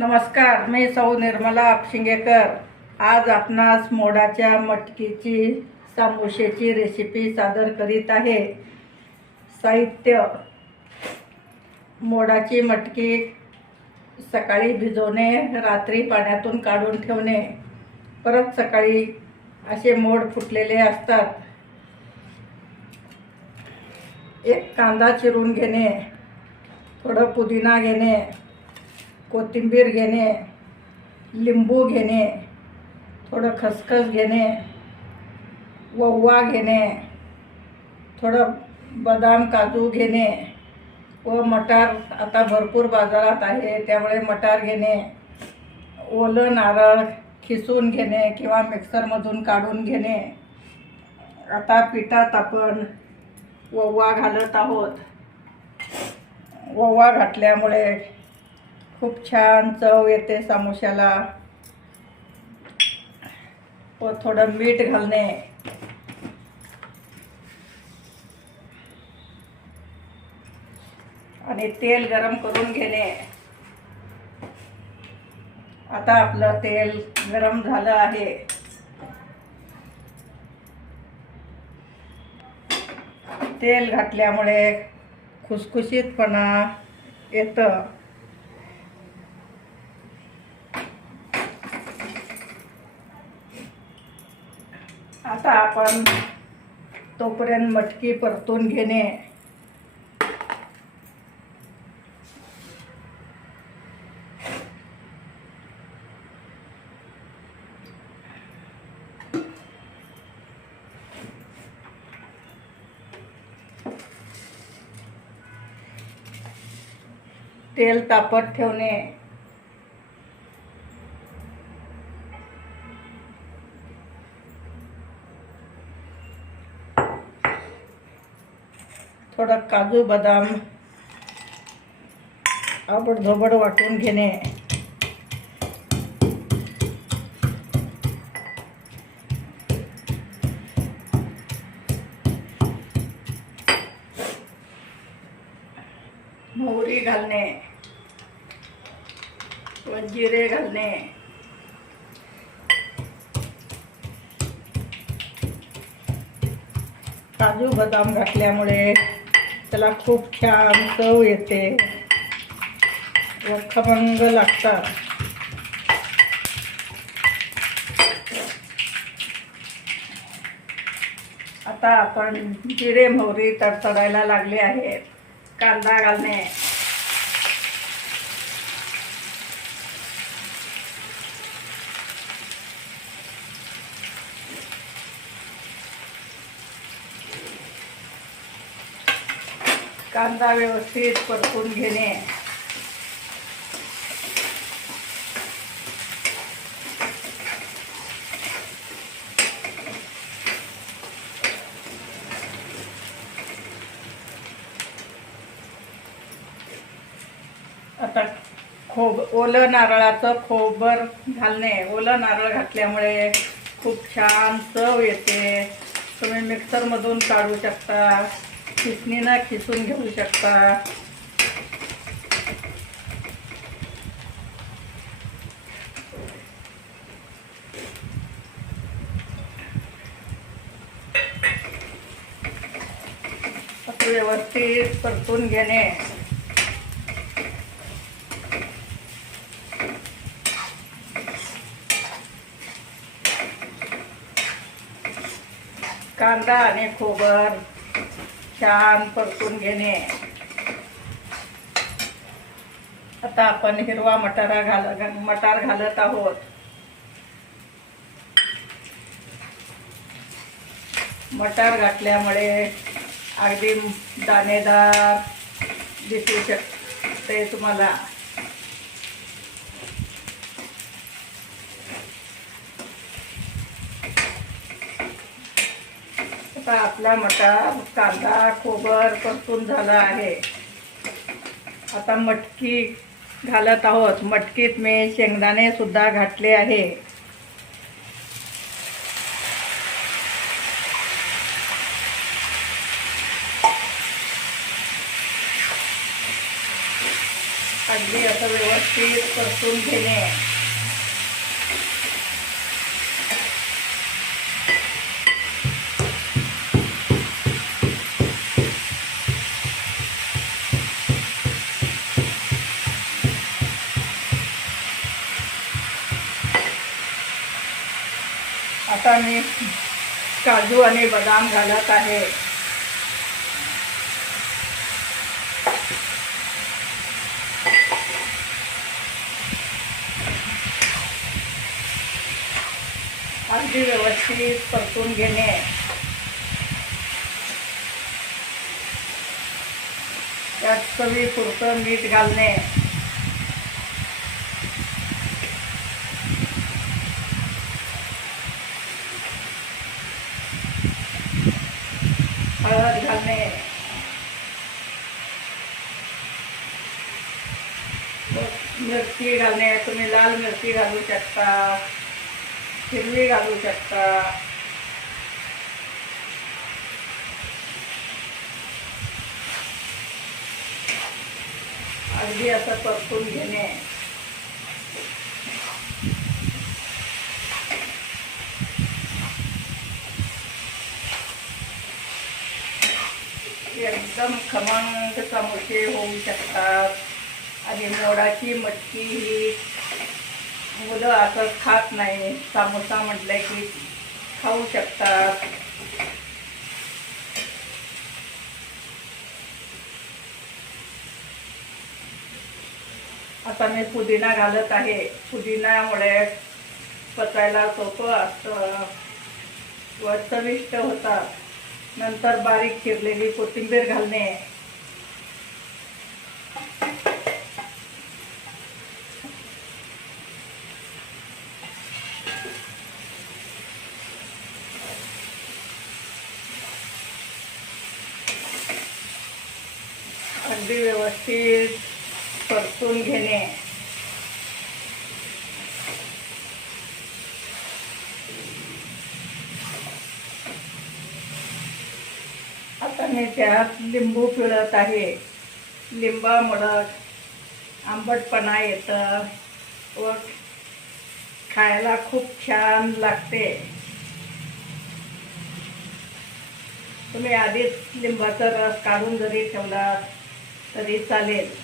नमस्कार मी सौ निर्मला आपशिंगेकर. आज आपणास मोडाच्या मटकीची सामोशेची रेसिपी सादर करीत आहे. साहित्य. मोडाची मटकी सकाळी भिजवणे रात्री पाण्यातून काढून ठेवणे. परत सकाळी असे मोड फुटलेले असतात. एक कांदा चिरून घेणे थोडं पुदिना घेणे कोथिंबीर घेणे लिंबू घेणे थोडं खसखस घेणे वव्वा घेणे थोडं बदाम काजू घेणे व मटार आता भरपूर बाजारात आहे त्यामुळे मटार घेणे ओलं नारळ खिसून घेणे किंवा मिक्सरमधून काढून घेणे. आता पिठात आपण ओवा घालत आहोत. ओवा घातल्यामुळे खूप छान चव येते समोशाला व थोडं मीठ घालणे. आणि तेल गरम करून घेणे. आता आपलं तेल गरम झालं आहे. तेल घातल्यामुळे खुसखुशीतपणा येतं आता आपण तोपर्यंत मटकी परतून घेणे. तेल तापत ठेवणे. थोडा काजू बदाम आबडधोबड वाटून घेणे. मोहरी घालणे. व जिरे घालणे. काजू बदाम घातल्यामुळे त्याला खूप छान चव येते. व खमंग लागतात. आता आपण जिरे मोहरी तडतडायला लागले आहेत. कांदा घालणे. कांदा व्यवस्थित परतून घेणे. आता खोब ओलं नारळाचं खोबर घालणे. ओलं नारळ घातल्यामुळे खूप छान चव येते. तुम्ही मिक्सरमधून काढू शकता. खिसणीनं खिसून घेऊ शकता. व्यवस्थित परतून घेणे. कांदा आणि खोबर. छान परतून घेणे. आता आपण हिरवा मटारा घाल मटार घालत आहोत. मटार घातल्यामुळे अगदी दाणेदार दिसू शकते तुम्हाला आता आपला मटार कांदा खोबर परतून झाला आहे. आता मटकी घालत आहोत. मटकीत मी शेंगदाणे सुद्धा घातले आहे. अगदी असं व्यवस्थित परतून घेणे. आता मी काजू आणि बदाम घालत आहे. अगदी व्यवस्थित परतून घेणे. त्यात कमी पुरतं मीठ घालणे. घालणे तुम्ही लाल मिरची घालू शकता हिरवी घालू शकता अगदी असं परतून घेणे एकदम खमंग समोसे होऊ शकतात आणि मोडाची मटकी ही मुलं असं खात नाही. सामोसा म्हटलं की खाऊ शकतात. आता मी पुदिना घालत आहे. पुदिनामुळे पचायला सोपं असतं. व चविष्ट होतात नंतर बारीक चिरलेली कोथिंबीर घालणे अगदी व्यवस्थित परतून घेणे. आता मी त्यात लिंबू पिळत आहे. लिंबामुळं आंबटपणा येतं व खायला खूप छान लागते. तुम्ही आधीच लिंबाचा रस काढून जरी ठेवला तरी चालेल.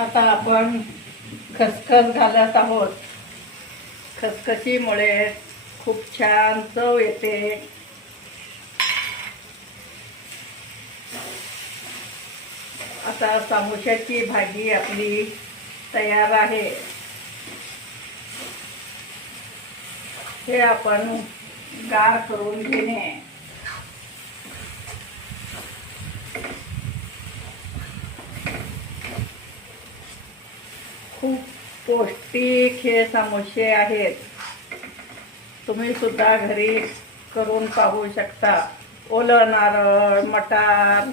आता आपण खसखस घालत आहोत. खसखशीमुळे खूप छान चव येते. आता सामोशाची भाजी आपली तयार आहे. हे आपण गार करून घेणे. खूप पौष्टिक हे समोसे आहेत. तुम्ही सुद्धा घरी करून पाहू शकता. ओलं नारळ मटार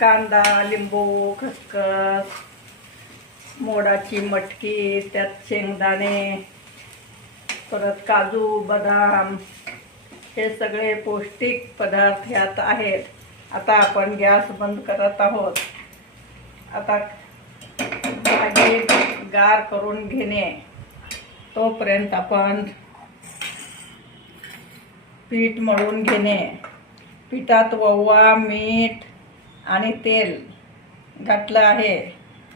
कांदा लिंबू खसखस मोडाची मटकी त्यात शेंगदाणे परत काजू बदाम हे सगळे पौष्टिक पदार्थ यात आहेत. आता आपण गॅस बंद करत आहोत. आता भाजी गार करून घेणे. तोपर्यंत आपण पीठ मळून घेणे. पिठात ओवा मीठ आणि तेल घातलं आहे.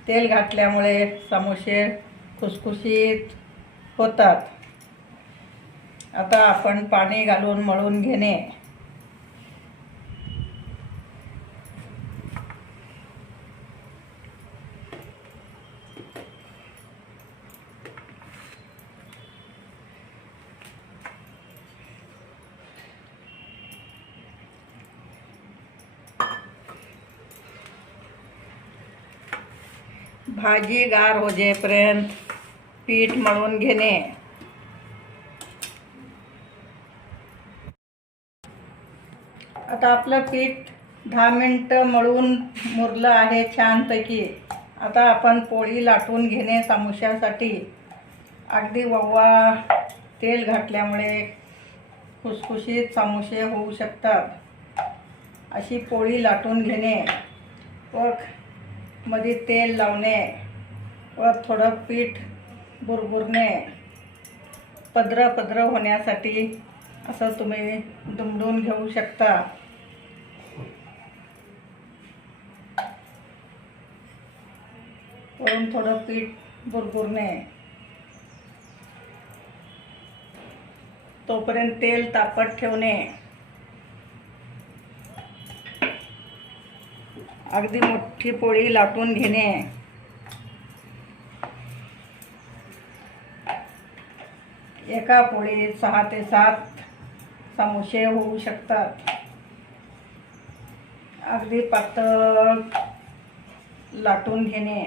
तेल घातल्यामुळे समोसे खुसखुशीत होतात. आता आपण पाणी घालून मळून घेणे. भाजी गार होजेपर्यंत पीठ मळून घेणे. आता आपलं पीठ दहा मिनटं मळून मुरलं आहे छानपैकी. आता आपण पोळी लाटून घेणे सामुश्यासाठी. अगदी वव्वा तेल घातल्यामुळे खुसखुशीत सामुशे होऊ शकतात. अशी पोळी लाटून घेणे. व मध्ये तेल लावणे व थोडं पीठ बुरबुरणे पदरं पदरं होण्यासाठी असं तुम्ही दुमडून घेऊ शकता. वरून थोडं पीठ बुरबुरणे. तोपर्यंत तेल तापत ठेवणे. अगदी मोठी पोळी लाटून घेणे. एका पोळीत सहा ते सात समोसे होऊ शकतात. अगदी पातळ लाटून घेणे.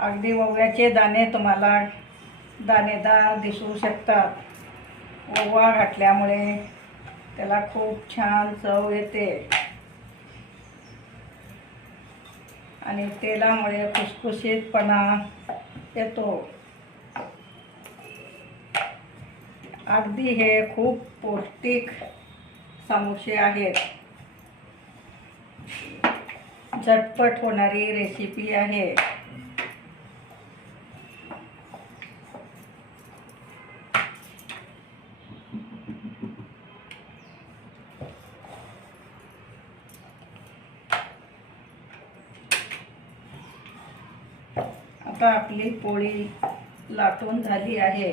अगदी ओव्याचे दाणे तुम्हाला दाणेदार दिसू शकतात. ओवा घातल्यामुळे त्याला खूप छान चव येते. आणि तेलामुळे खुसखुशीतपणा येतो. अगदी हे खूप पौष्टिक समोसे आहेत. झटपट होणारी रेसिपी आहे. आता आपली पोळी लाटून झाली आहे.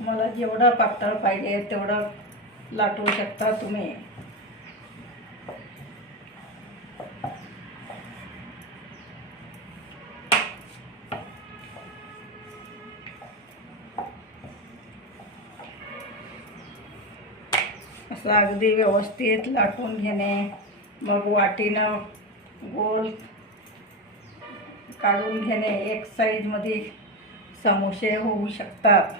मला जेवढं पातळ पाहिजे तेवढं लाटू शकता तुम्ही. असं अगदी व्यवस्थित लाटून घेणे मग वाटीनं गोल काढून घेणे एक साईजमध्ये समोसे होऊ शकतात.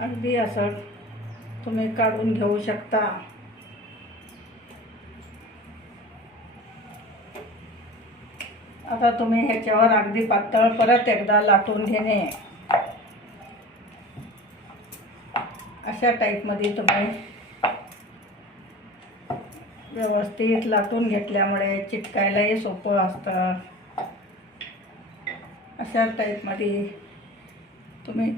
अगदी असं तुम्ही काढून घेऊ शकता. आता तुम्ही ह्याच्यावर अगदी पातळ परत एकदा लाटून घेणे. अशा टाईपमध्ये तुम्ही व्यवस्थित लाटून घेतल्यामुळे चिटकायलाही सोपं असतं. अशा टाईपमध्ये तुम्ही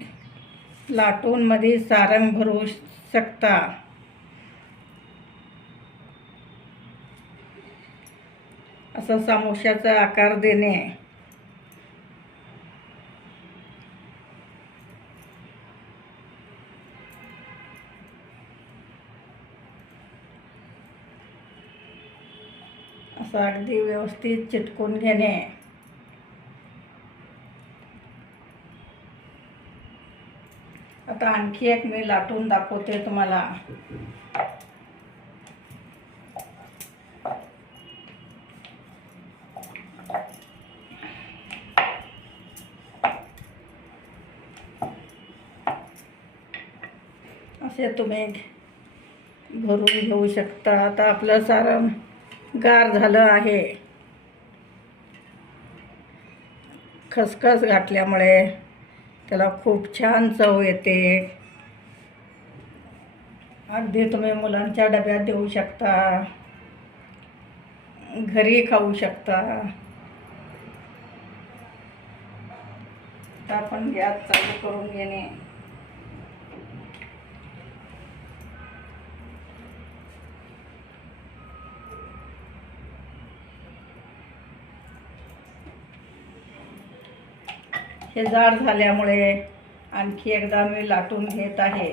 लाटूनमध्ये सारंग भरू शकता. असं समोशाचा आकार देणे. असं अगदी व्यवस्थित चिटकून घेणे. आता आणखी एक मी लाटून दाखवते तुम्हाला. असे तुम्ही भरून घेऊ शकता. आता आपलं सारं गार झालं आहे. खसखस घातल्यामुळे त्याला खूप छान चव येते. अगदी तुम्ही मुलांच्या डब्यात देऊ शकता. घरी खाऊ शकता. आपण गॅस चालू करून घेणे. हे जाड झाल्यामुळे आणखी एकदा मी लाटून घेत आहे.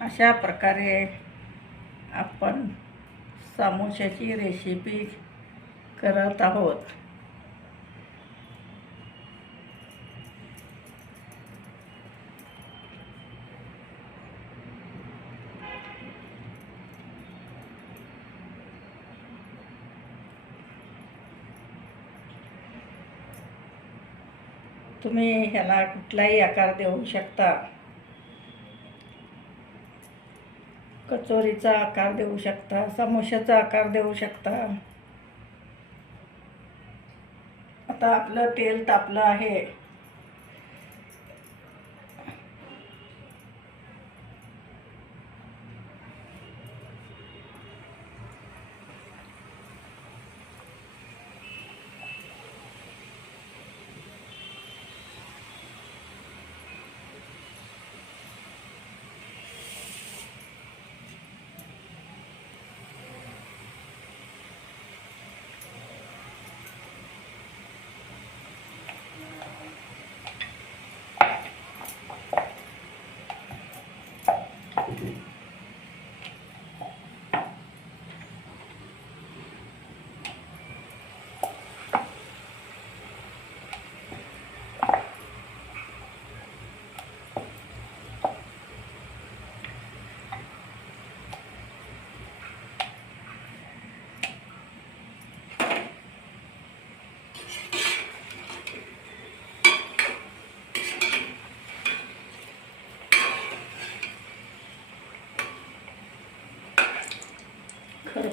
अशा प्रकारे आपण समोशाची रेसिपी करत आहोत. तुम्ही ह्याला कुठलाही आकार देऊ शकता. कचोरीचा आकार देऊ शकता समोशाचा आकार देऊ शकता. आता आपलं तेल तापलं आहे.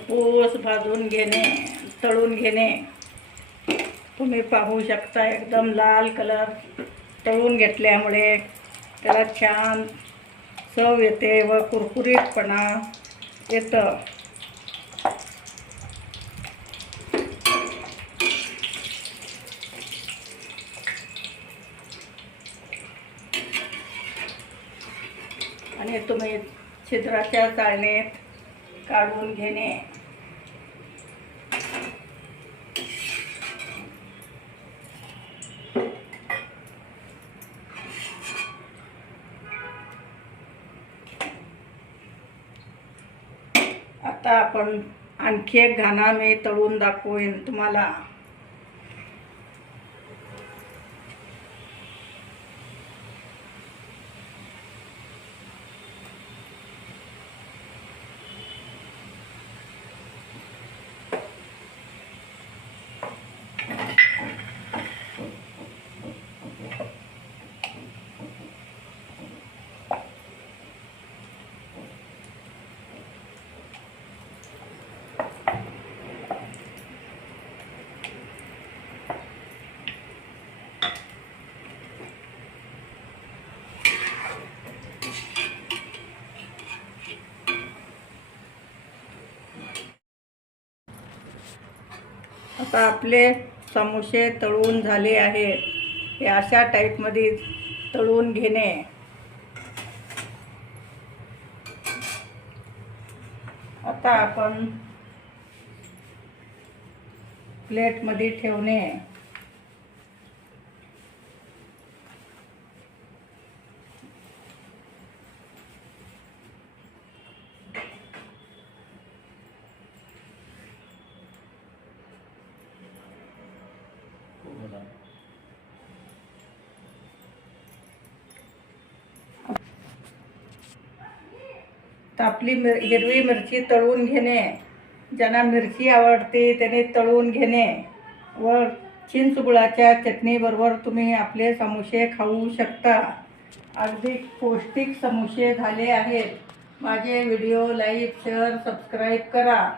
खरपूस भाजून घेणे तळून घेणे. तुम्ही पाहू शकता एकदम लाल कलर तळून घेतल्यामुळे त्याला छान चव येते व कुरकुरीतपणा येतं. आणि तुम्ही छिद्राच्या चाळणीत काढून घेणे आता आपण आणखी एक घाणा मी तळून दाखवेन तुम्हाला. आता आपले समोसे तळून झाले आहेत हे अशा टाईपमध्ये तळून घेणे. आता आपण प्लेटमध्ये ठेवणे. आपली मिर हिरवी मिरची तळून घेणे. ज्यांना मिरची आवडते त्याने तळून घेणे. व चिंचगुळाच्या चटणीबरोबर तुम्ही आपले समोसे खाऊ शकता. अगदी पौष्टिक समोसे झाले आहेत. माझे व्हिडिओ लाईक शेअर सबस्क्राईब करा.